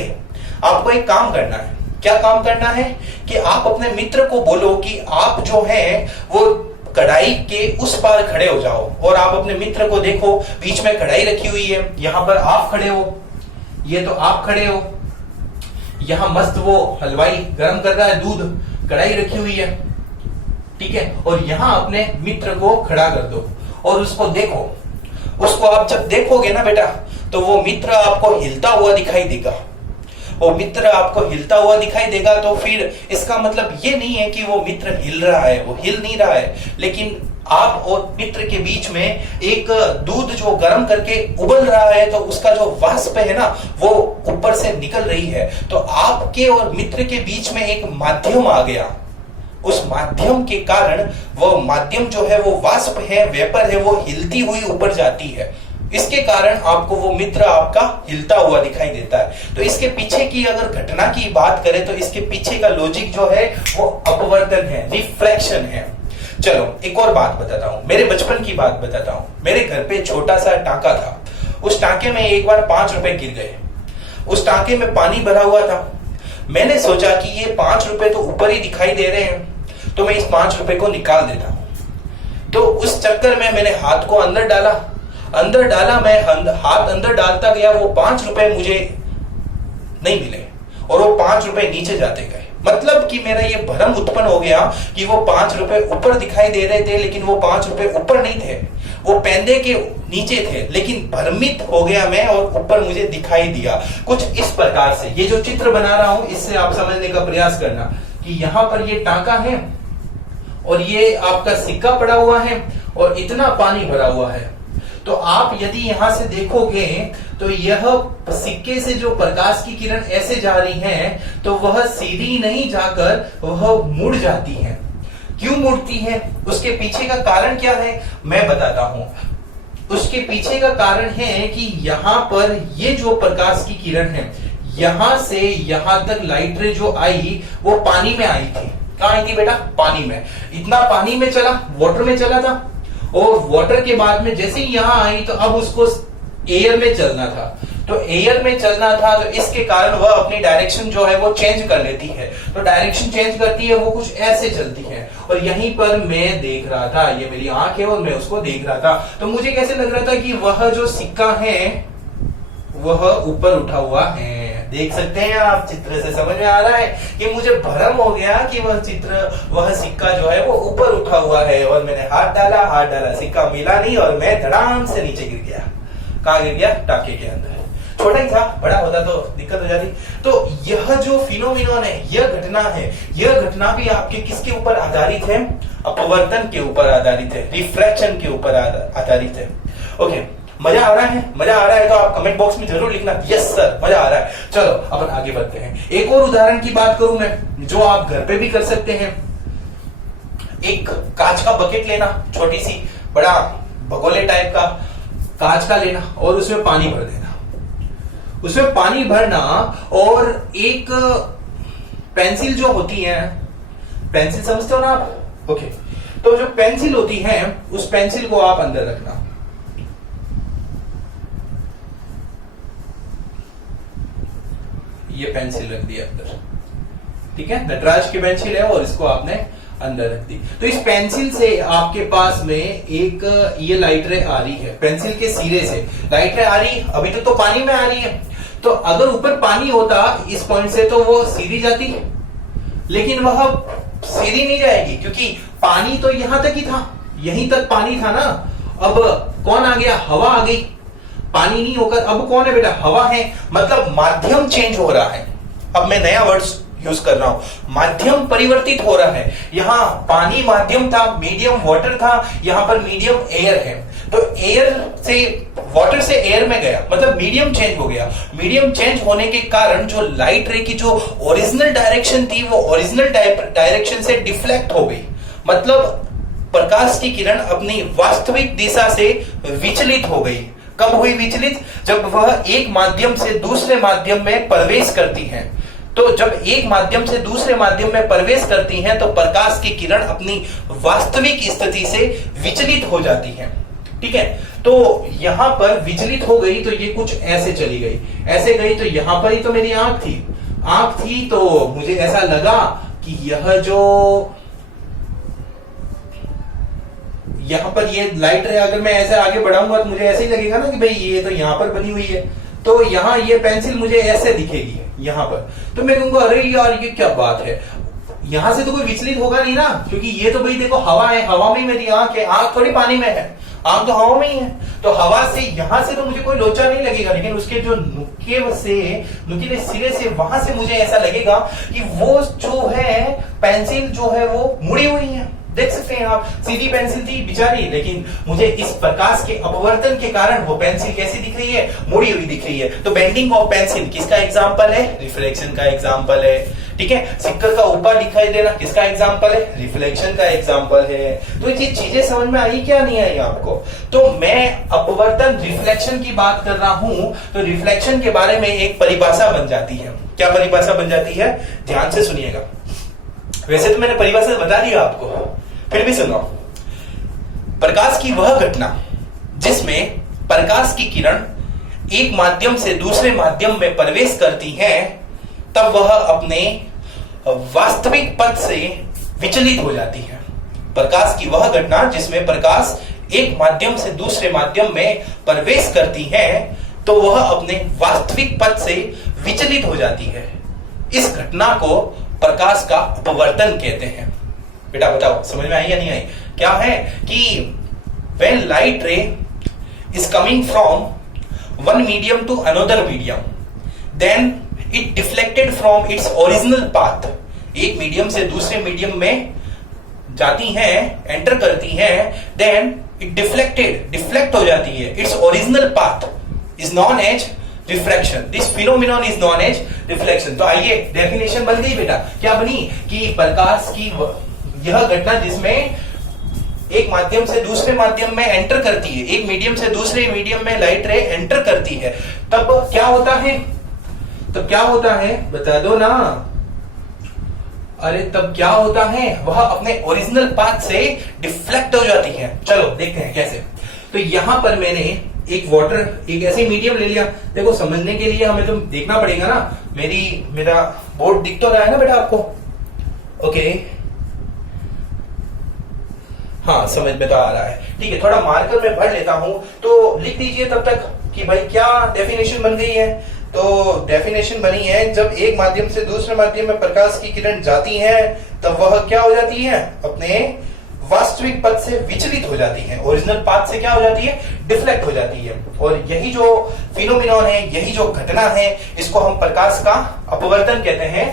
आपको एक काम करना है। क्या काम करना है कि आप अपने मित्र को बोलो कि आप जो है वो कढ़ाई के उस पार खड़े हो जाओ, और आप अपने मित्र को देखो, बीच में कढ़ाई रखी हुई है, यहां पर आप खड़े हो, ये तो आप खड़े हो, यहां मस्त वो हलवाई गर्म कर रहा है, दूध कढ़ाई रखी हुई है, ठीक है, और यहां अपने मित्र को खड़ा कर दो और उसको देखो। उसको आप जब देखोगे ना बेटा तो वो मित्र आपको हिलता हुआ दिखाई देगा, वो मित्र आपको हिलता हुआ दिखाई देगा। तो फिर इसका मतलब ये नहीं है कि वो मित्र हिल रहा है, वो हिल नहीं रहा है, लेकिन आप और मित्र के बीच में एक दूध जो गर्म करके उबल रहा है तो उसका जो वाष्प है ना वो ऊपर से निकल रही है। तो आपके और मित्र के बीच में एक माध्यम आ गया, उस माध्यम के कारण वो माध्यम जो है वो वाष्प है, वेपर है, वो हिलती हुई ऊपर जाती है। इसके कारण आपको वो मित्र आपका हिलता हुआ दिखाई देता है। तो इसके पीछे की अगर घटना की बात करें तो इसके पीछे का लॉजिक जो है वो अपवर्तन है, रिफ्लेक्शन है। चलो एक और बात बताता हूं, मेरे बचपन की बात बताता हूं। मेरे घर पे छोटा सा टांका था, उस टांके में एक बार 5 रुपए गिर गए, उस टांके में पानी भरा हुआ था। मैंने सोचा कि ये 5 रुपए तो ऊपर ही दिखाई दे रहे हैं, तो मैं इस 5 रुपए को निकाल देता हूं। तो उस चक्कर में मैंने हाथ को अंदर डाला, मैं हाथ अंदर डालता गया, वो 5 रुपए मुझे नहीं मिले और वो 5 रुपए नीचे जाते गए। मतलब कि मेरा ये भ्रम उत्पन्न हो गया कि वो 5 रुपए ऊपर दिखाई दे रहे थे, लेकिन वो 5 रुपए ऊपर नहीं थे, वो पैंदे के नीचे थे। लेकिन भ्रमित हो गया मैं और ऊपर मुझे दिखाई दिया कुछ इस प्रकार से। ये जो चित्र बना रहा हूं इससे आप समझने का प्रयास करना कि यहां पर ये टांका है और ये आपका सिक्का पड़ा हुआ है और इतना पानी भरा हुआ है। तो आप यदि यहां से देखोगे तो यह सिक्के से जो प्रकाश की किरण ऐसे जा रही हैं तो वह सीधी नहीं जाकर वह मुड़ जाती है। क्यों मुड़ती है, उसके पीछे का कारण क्या है मैं बताता हूं। उसके पीछे का कारण है कि यहां पर ये जो प्रकाश की किरण है यहां से यहां तक लाइट रे जो आई वो पानी में आई थी। कहां आई थी बेटा, पानी में। इतना पानी में चला, वाटर में चला था, और वाटर के बाद में जैसे ही यहां आई तो अब उसको एयर में चलना था। तो एयर में चलना था तो इसके कारण वह अपनी डायरेक्शन जो है वो चेंज कर लेती है। तो डायरेक्शन चेंज करती है, वो कुछ ऐसे चलती है। और यहीं पर मैं देख रहा था, ये मेरी आंख है और मैं उसको देख रहा था। तो मुझे कैसे लग रहा था कि वह जो सिक्का है वह ऊपर उठा हुआ है। देख सकते हैं आप, चित्र से समझ में आ रहा है कि मुझे भ्रम हो गया कि वह सिक्का जो है वो ऊपर उठा हुआ है, और मैंने हाथ डाला, सिक्का मिला नहीं और मैं धड़ाम से नीचे गिर गया। कहाँ गिर गया? टाके के अंदर। छोटा ही था, बड़ा होता तो दिक्कत हो जाती। तो यह जो फिनोमिनन है, यह घटना है, यह घटना भी आपके किसके ऊपर आधारित है? अपवर्तन के ऊपर आधारित है, रिफ्रैक्शन के ऊपर आधारित है। ओके, मजा आ रहा है? मजा आ रहा है तो आप कमेंट बॉक्स में जरूर लिखना यस सर मजा आ रहा है। चलो अपन आगे बढ़ते हैं। एक और उदाहरण की बात करूं मैं, जो आप घर पे भी कर सकते हैं। एक कांच का बकेट लेना, छोटी सी, बड़ा भगोले टाइप का कांच का लेना, और उसमें पानी भर देना। उसमें पानी भरना और एक पेंसिल जो होती है, पेंसिल समझते हो ना आप? ओके, तो जो पेंसिल होती है उस पेंसिल को आप अंदर रखना। ये पेंसिल रख दी अंदर, ठीक है, नटराज की पेंसिल है और इसको आपने अंदर रख दी। तो इस पेंसिल से आपके पास में एक ये लाइट रे आ रही है, पेंसिल के सिरे से लाइट रे आ रही है। अभी तो पानी में आ रही है, तो अगर ऊपर पानी होता इस पॉइंट से तो वो सीधी जाती, लेकिन वह सीधी नहीं जाएगी क्योंकि पानी तो यहां तक ही था, यहीं तक पानी था ना। अब कौन आ गया? हवा आ गई। पानी नहीं होकर अब कौन है बेटा? हवा है। मतलब माध्यम चेंज हो रहा है। अब मैं नया वर्ड्स यूज कर रहा हूं, माध्यम परिवर्तित हो रहा है। यहां पानी माध्यम था, मीडियम वाटर था, यहां पर मीडियम एयर है। तो एयर से वाटर से एयर में गया, मतलब मीडियम चेंज हो गया। मीडियम चेंज होने के कारण जो लाइट रे की जो ओरिजिनल डायरेक्शन थी वो ओरिजिनल डायरेक्शन से डिफ्लेक्ट हो गई। मतलब प्रकाश की किरण अपनी वास्तविक दिशा से विचलित हो गई। कब हुई विचलित? जब वह एक माध्यम से दूसरे माध्यम में प्रवेश करती हैं। तो जब एक माध्यम से दूसरे माध्यम में प्रवेश करती हैं तो प्रकाश की किरण अपनी वास्तविक स्थिति से विचलित हो जाती है। ठीक है, तो यहां पर विचलित हो गई तो ये कुछ ऐसे चली गई, ऐसे गई। तो यहां पर ही तो मेरी आंख थी तो मुझे ऐसा लगा कि यह जो यहां पर ये लाइट रे अगर मैं ऐसे आगे बढ़ाऊंगा तो मुझे ऐसे ही लगेगा ना कि भाई ये तो यहां पर बनी हुई है, तो यहां ये पेंसिल मुझे ऐसे दिखेगी यहां पर। तो मैं कहूंगा अरे यार ये क्या बात है, यहां से तो कोई विचलित होगा नहीं ना, क्योंकि ये तो भाई देखो हवा है, हवा में मेरी आंख है, आंख थोड़ी पानी में है, आंख तो हवा में ही है। तो हवा से यहां से तो मुझे कोई लोचा नहीं लगेगा, लेकिन उसके जो नुकीले सिरे से वहां से मुझे ऐसा लगेगा कि वो जो है पेंसिल जो है वो मुड़ी हुई है। देख सकते हैं आप, सीधी पेंसिल थी बेचारी, लेकिन मुझे इस प्रकाश के अपवर्तन के कारण वो पेंसिल कैसी दिख रही है? मुड़ी हुई दिख रही है। तो बेंडिंग ऑफ पेंसिल किसका एग्जांपल है? रिफ्लेक्शन का एग्जांपल है। ठीक है, सिक्कर का ऊपर दिखाई देना किसका एग्जांपल है? रिफ्लेक्शन का एग्जांपल है। तो ये चीजें समझ में आई क्या नहीं आई आपको? तो मैं अपवर्तन रिफ्लेक्शन की बात कर रहा हूं, तो रिफ्लेक्शन के बारे में एक परिभाषा बन जाती है। क्या परिभाषा बन जाती है? ध्यान से सुनिएगा। वैसे तो मैंने परिभाषा बता दी आपको, फिर भी सुनो। प्रकाश की वह घटना जिसमें प्रकाश की किरण एक माध्यम से दूसरे माध्यम में प्रवेश करती है, तब वह अपने वास्तविक पथ से विचलित हो जाती है। प्रकाश की वह घटना जिसमें प्रकाश एक माध्यम से दूसरे माध्यम में प्रवेश करती है, तो वह अपने वास्तविक पथ से विचलित हो जाती है। इस घटना को प्रकाश का अपवर्तन कहते हैं। बेटा बताओ समझ में आई या नहीं आई? क्या है कि when light ray is coming from one medium to another medium, then it deflected from its original path. एक मीडियम से दूसरे मीडियम में जाती हैं, एंटर करती हैं, then it डिफ्लेक्ट हो जाती है। Its original path is known as refraction. This phenomenon is known as reflection. तो आइए डेफिनेशन बन गई बेटा। क्या बनी? कि प्रकाश की यह घटना जिसमें एक माध्यम से दूसरे माध्यम में एंटर करती है, एक मीडियम से दूसरे मीडियम में लाइट रे एंटर करती है, तब क्या होता है? तब क्या होता है बता दो ना। अरे तब क्या होता है? वह अपने ओरिजिनल पाथ से डिफ्लेक्ट हो जाती है। चलो देखते हैं कैसे। तो यहां पर मैंने एक ऐसे मीडियम ले लिया। देखो समझने के लिए हमें तो देखना पड़ेगा ना, मेरा बोर्ड दिख तो रहा है ना बेटा आपको? ओके, हाँ, समझ में तो आ रहा है। ठीक है, थोड़ा मार्कर में भर लेता हूं, तो लिख दीजिए तब तक कि भाई क्या डेफिनेशन बन गई है। तो डेफिनेशन बनी है, जब एक माध्यम से दूसरे माध्यम में प्रकाश की किरण जाती है तब वह क्या हो जाती है, अपने वास्तविक पथ से विचलित हो जाती है, ओरिजिनल पाथ से क्या हो जाती है, डिफ्लेक्ट हो जाती है। और यही जो फिनोमिनॉन है, यही जो घटना है, इसको हम प्रकाश का अपवर्तन कहते हैं।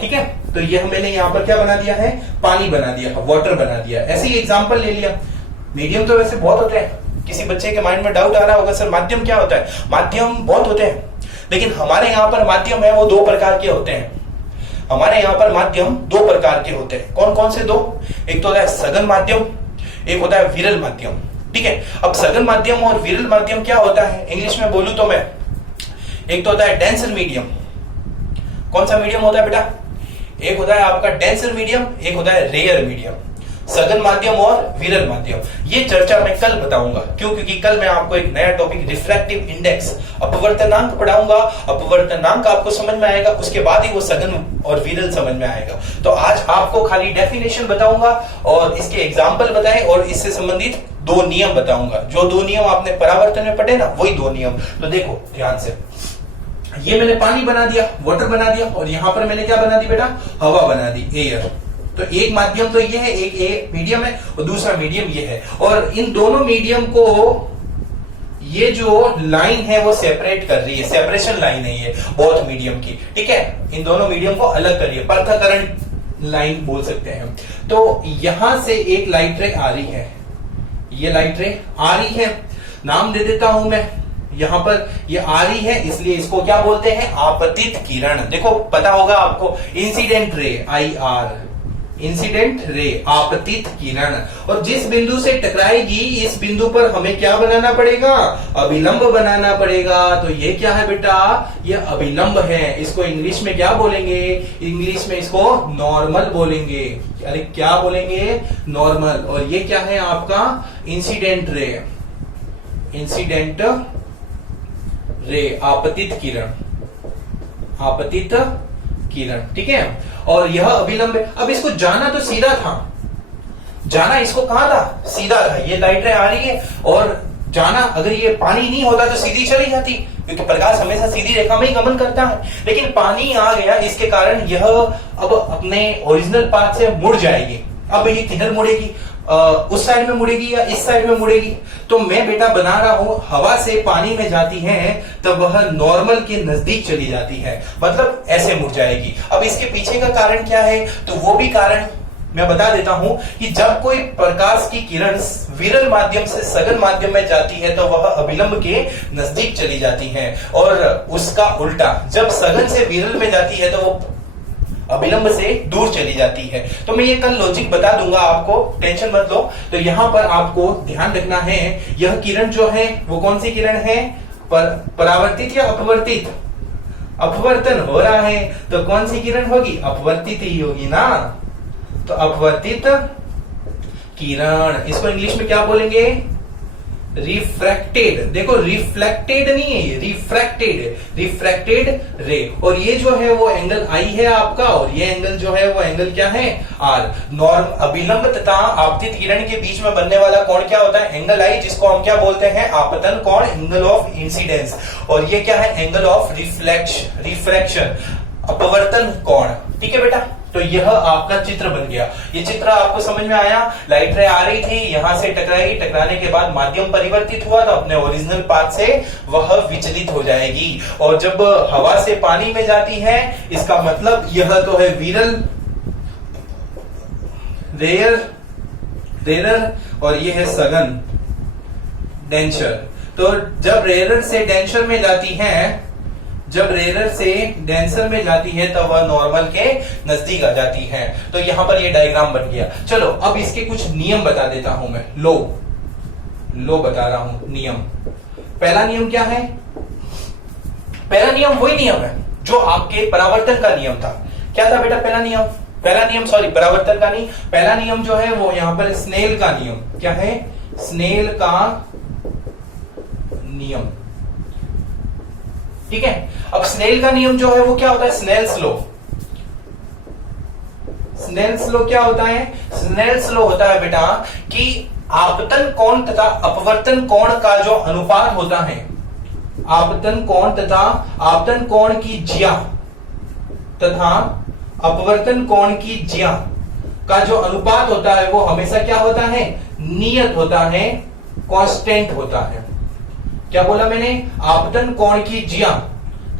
ठीक है, तो यह मैंने यहाँ पर क्या बना दिया है, पानी बना दिया, वाटर बना दिया। ऐसे ही एग्जाम्पल ले लिया। मीडियम तो वैसे बहुत होते हैं, किसी बच्चे के माइंड में डाउट आ रहा होगा सर माध्यम क्या होता है। माध्यम बहुत होते हैं, लेकिन हमारे यहाँ पर माध्यम है वो दो प्रकार के होते हैं। हमारे यहाँ पर माध्यम दो प्रकार के होते हैं। कौन कौन से दो? एक तो होता है सघन माध्यम, एक होता है विरल माध्यम। ठीक है, अब सघन माध्यम और विरल माध्यम क्या होता है, इंग्लिश में बोलूं तो मैं, एक तो होता है डेंसर मीडियम। कौन सा मीडियम होता है बेटा? एक होता है आपका डेंसर मीडियम, एक होता है रेयर मीडियम। सघन माध्यम और विरल माध्यम, ये चर्चा मैं कल बताऊंगा। क्यों? क्योंकि कल मैं आपको एक नया टॉपिक रिफ्रैक्टिव इंडेक्स, अपवर्तनांक पढ़ाऊंगा। अपवर्तनांक आपको समझ में आएगा, उसके बाद ही वो सघन और विरल समझ में आएगा। तो आज आपको खाली डेफिनेशन बताऊंगा और इसके एग्जाम्पल बताए और इससे संबंधित दो नियम बताऊंगा। जो दो नियम आपने परावर्तन में पढ़े ना, वही दो नियम। तो देखो ध्यान से, ये मैंने पानी बना दिया, वाटर बना दिया, और यहां पर मैंने क्या बना दी बेटा, हवा बना दी, एयर। तो एक माध्यम तो ये है, एक मीडियम है और दूसरा मीडियम ये है। और इन दोनों मीडियम को ये जो लाइन है वो सेपरेट कर रही है, सेपरेशन लाइन है ये बहुत मीडियम की। ठीक है, इन दोनों मीडियम को अलग करिए, पृथक्करण लाइन बोल सकते हैं। तो यहां से एक लाइट रे आ रही है, ये लाइट रे आ रही है, नाम दे देता हूं मैं। यहां पर ये आ रही है, इसलिए इसको क्या बोलते हैं, आपतित किरण। देखो पता होगा आपको, incident ray, IR, incident ray, आपतित किरण। और जिस बिंदु से टकराएगी, इस बिंदु पर हमें क्या बनाना पड़ेगा, अभिलंब बनाना पड़ेगा। तो ये क्या है बेटा, ये अभिलंब है। इसको इंग्लिश में क्या बोलेंगे, इंग्लिश में इसको नॉर्मल बोलेंगे। अरे क्या बोलेंगे, नॉर्मल। और ये क्या है आपका, इंसिडेंट रे, इंसिडेंट रे, आपतित किरण, आपतित किरण। ठीक है, और यह अभिलंब है। अब इसको जाना तो सीधा था, जाना इसको कहां था, सीधा था। ये लाइट रे आ रही है और जाना, अगर ये पानी नहीं होता तो सीधी चली जाती, क्योंकि प्रकाश हमेशा सीधी रेखा में ही गमन करता है। लेकिन पानी आ गया, इसके कारण यह अब अपने ओरिजिनल पाथ से मुड़ जाएगी। अब ये किधर मुड़ेगी, उस साइड में मुड़ेगी या इस साइड में मुड़ेगी। तो मैं बेटा बना रहा हूं, हवा से पानी में जाती है तब वह नॉर्मल के नजदीक चली जाती है, मतलब ऐसे मुड़ जाएगी। अब इसके पीछे का कारण क्या है, तो वो भी कारण मैं बता देता हूं कि जब कोई प्रकाश की किरण विरल माध्यम से सघन माध्यम में जाती है तो वह अभिलंब के नजदीक चली जाती है, और उसका उल्टा, जब सघन से विरल में जाती है तो वो अभिलंब से दूर चली जाती है। तो मैं ये कल लॉजिक बता दूंगा आपको, टेंशन मत लो। तो यहां पर आपको ध्यान रखना है, यह किरण जो है वो कौन सी किरण है, परावर्तित या अपवर्तित, अपवर्तन हो रहा है तो कौन सी किरण होगी, अपवर्तित ही होगी ना। तो अपवर्तित किरण, इसको इंग्लिश में क्या बोलेंगे, रिफ्रैक्टेड। देखो रिफ्लेक्टेड नहीं है, ये रिफ्रैक्टेड, रिफ्रैक्टेड रे। और ये जो है वो एंगल I है आपका, और ये एंगल जो है वो एंगल क्या है, R। नॉर्म, अभिलंब तथा आपतित किरण के बीच में बनने वाला कोण क्या होता है, एंगल I, जिसको हम क्या बोलते हैं, आपतन कोण, एंगल ऑफ इंसिडेंस। और ये क्या है, एंगल ऑफ रिफ्रैक्शन, अपवर्तन कोण। ठीक है बेटा, तो यह आपका चित्र बन गया। ये चित्र आपको समझ में आया, लाइट रे आ रही थी, यहां से टकराई, टकराने के बाद माध्यम परिवर्तित हुआ तो अपने ओरिजिनल पाथ से वह विचलित हो जाएगी। और जब हवा से पानी में जाती है, इसका मतलब यह तो है विरल, रेयर, और यह है सघन, डेंसर। तो जब रेयर से डेंसर में जाती है, जब रेयर से डेंसर में जाती है तब वह नॉर्मल के नजदीक आ जाती है। तो यहां पर ये डायग्राम बन गया। चलो अब इसके कुछ नियम बता देता हूं मैं, लो बता रहा हूं नियम। पहला नियम क्या है, पहला नियम वही नियम है जो आपके परावर्तन का नियम था। क्या था बेटा पहला नियम, परावर्तन का नहीं, पहला नियम जो है वो यहां पर स्नेल का नियम। क्या है, स्नेल का नियम। ठीक है, अब स्नेल का नियम जो है वो क्या होता है, स्नेल्स लॉ। स्नेल्स लॉ क्या होता है? स्नेल्स लॉ होता है बेटा कि आपतन कोण तथा अपवर्तन कोण का जो अनुपात होता है, आपतन कोण तथा आपतन कोण की ज्या तथा अपवर्तन कोण की ज्या का जो अनुपात होता है वो हमेशा क्या होता है? नियत होता है, कांस्टेंट होता है। क्या बोला मैंने? आपतन कोण की ज्या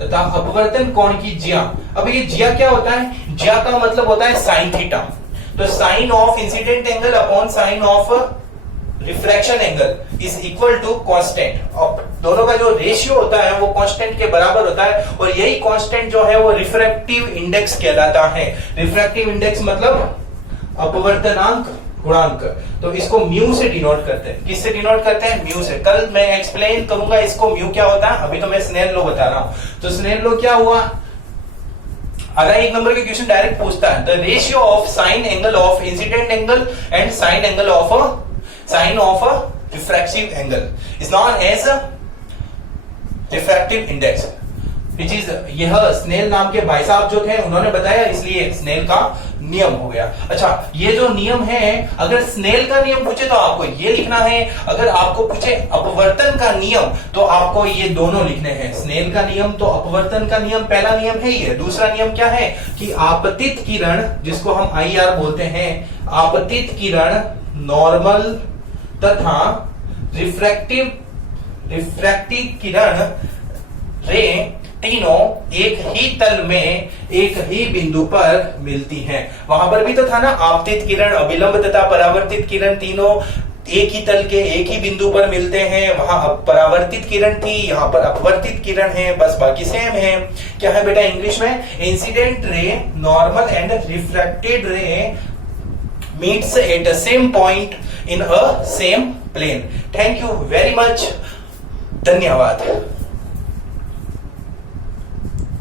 तथा अपवर्तन कोण की ज्या। अब ये ज्या क्या होता है? ज्या का मतलब होता है साइन थीटा। तो sine of incident angle upon sine of refraction angle is equal to constant. और दोनों का जो रेशियो होता है वो कांस्टेंट के बराबर होता है, और यही कांस्टेंट जो है वो रिफ्रैक्टिव इंडेक्स कहलाता है। रिफ्रैक्टिव इंडेक्स मतलब अपवर्तनांक गुणांक। तो इसको म्यू से डिनोट करते हैं। किससे डिनोट करते हैं? म्यू से। कल मैं एक्सप्लेन करूंगा इसको म्यू क्या होता है, अभी तो मैं स्नेल लॉ बता रहा हूं। तो स्नेल लॉ क्या हुआ? अगर एक नंबर के क्वेश्चन डायरेक्ट पूछता है the ratio of sine angle of incident angle and sine angle of sine of refractive angle is known as refractive index, which is यह स्नेल नाम के भाई साहब जो थे उन्होंने बताया, इसलिए स्नेल का नियम हो गया। अच्छा, ये जो नियम है, अगर स्नेल का नियम पूछे तो आपको ये लिखना है, अगर आपको पूछे अपवर्तन का नियम तो आपको ये दोनों लिखने हैं। स्नेल का नियम तो अपवर्तन का नियम पहला नियम है ही है। दूसरा नियम क्या है कि आपतित किरण, जिसको हम IR बोलते हैं, आपतित किरण नॉर्मल तथा रिफ्रैक्टिव किरण रे तीनों एक ही तल में एक ही बिंदु पर मिलती हैं। वहां पर भी तो था ना, आपतित किरण, अभिलंब तथा परावर्तित किरण तीनों एक ही तल के एक ही बिंदु पर मिलते हैं। वहां परावर्तित किरण थी, यहाँ पर अपवर्तित किरण है, बस बाकी सेम है। क्या है बेटा इंग्लिश में? Incident ray normal and refracted ray meets at the same point in a same plane. Thank you very much, धन्यवाद।